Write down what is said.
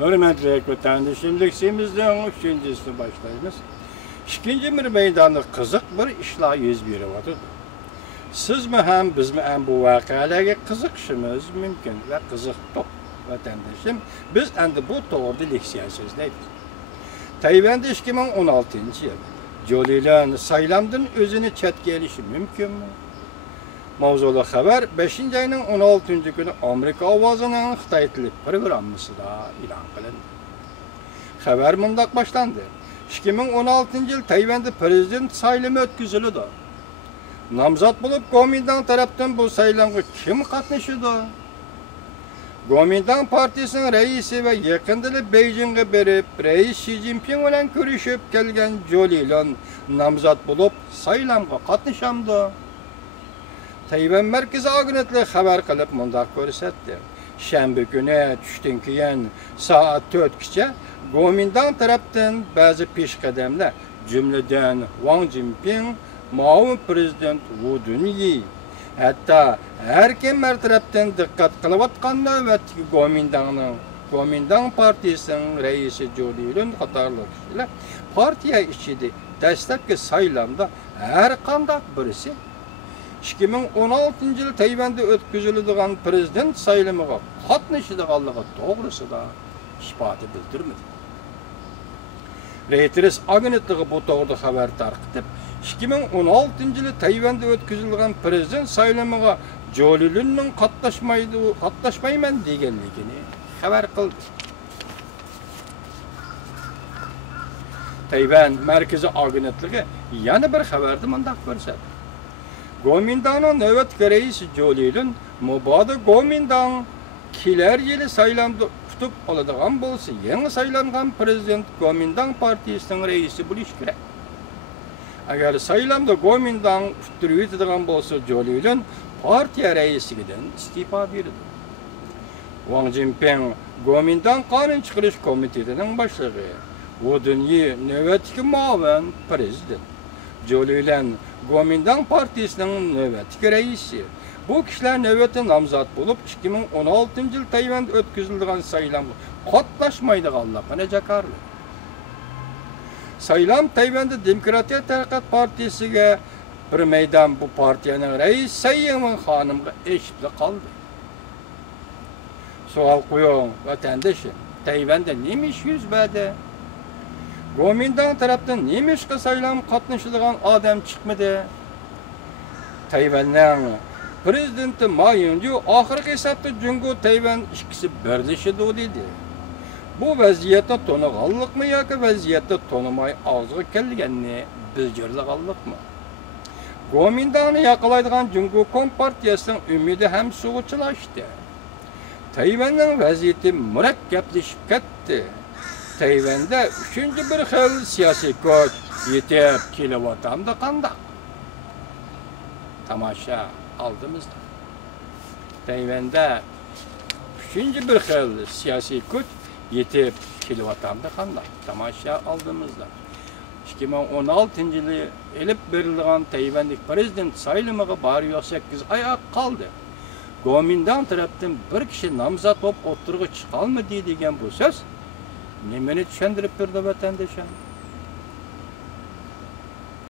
Hürmetli vatandaşım, leksimizden üçüncüsünü başlayınız. İkinci bir meydanda kızık bir işler yüz beriyordu. Siz mi hem biz mi hem bu vakalarga kızıkışımız mümkün ve kızıktık vatandaşım. Biz endi bu doğru leksiya sözleydik. Tayvan'da 2016 yıl Jolilan saylamdan özünü chetga elishi mümkün mü? Mavzulu haber 5. ayının 16. günü Amerika ovozinin Xitoy tili programmasida e'lon qilindi. Haber mundaq başlandı. 2016 yıl Tayvan'da prezident saylimi o'tkazildi. Namzat bulup Kuomintang tarafından bu saylamga kim qatnashadi? Kuomintang partiyasının reisi ve yakında Beijing'e berip reis Xi Jinping bilan görüşüp kelgan Jolilan namzat bulup saylamga qatnashamdi. Tayvan merkezi agentliği haber kılıp mundaq ko'rsatdi. Shanba kuni tushdan keyin soat 4gacha Kuomintang tarafdan ba'zi peshqadamlar, jumladan Wang Jinping, muavin prezident Wu Dunyi, hatta her kim tarafdan dikkat qilayotganda navbatdagi Kuomintang partiyasining reisi Jolilan qatorli kishilar partiya ichida dastlabki saylamda har qanday birisi 2016 yıl Tayvan'da o'tkaziladigan prezident saylamiga qatnashadiganligi to'g'risida isboti bildirmadi. Reuters agentliği bu to'g'rida xabar tarqatib, 2016 yılı Tayvan'da o'tkazilgan prezident saylamiga Jolilanning qatnashmayman deganligini xabar qildi. Tayvan merkezi agentliği yana bir xabarda mundaq ko'rsatdi. Kuomintangning navbatdagi reisi Jolilan mubada Kuomintang kelar yili saylamda tutib oladigan bo'lsa, yangi saylangan prezident Kuomintang partiyasining reisi bo'lishi kerak. Agar saylamda Kuomintang tutib yetadigan bo'lsa, Jolilan partiya reisligidan istifa berdi. Wang Jinping Kuomintang qonun chiqarish komitetining boshlig'i, Wu Dunyi navbatdagi muavin prezident, Jolilan Kuomintang partiyasının növbətdagi reisi. Bu kişiler növbəti namzat bulup 2016 yıl Tayvan'da o'tkazilgan saylamga qatnashmaydiganligini jakarlı. Saylam Tayvan'da Demokratiya Taraqqiyot partiyasiga bir meydan bu partiyanın reisi Tsai Ing-wen xonimga eshitli qoldi. Savol qo'ying vatandoshim, Tayvan'da nima ish yuz berdi? Kuomintang tarafından nemişki saylam qatnashadigan adam chiqmadi. Tayvanning prezidenti Ma Ying-ju oxirgi hisobda Jungo Tayvan ikkisi birlashadi dedi. Bu vaziyatni to'niganlikmi yoki vaziyatni to'nimay og'ziga kelganini bildirganlikmi? Kuomintangni yaqinlaydigan Jungo Kompartiyasining umidi ham sug'uchilashdi. Tayvanning vaziyati murakkablashib ketdi. Tayvan'da üçüncü bir xil siyasi kuch yetib kelyapti qandaq? Tamasha oldimizda. Tayvan'da üçüncü bir xil siyasi kuch yetib kelyapti qandaq? Tamasha oldimizda. 2016 yılı elib berilgan Tayvanlik prezident saylamiga bari yo'q 8 oy qoldi. Kuomintang tarafdan bir kishi nomzod bo'lib o'tirg'i chiqolmadi degan bu so'z nimeni tushundirib berdi vatandoshim?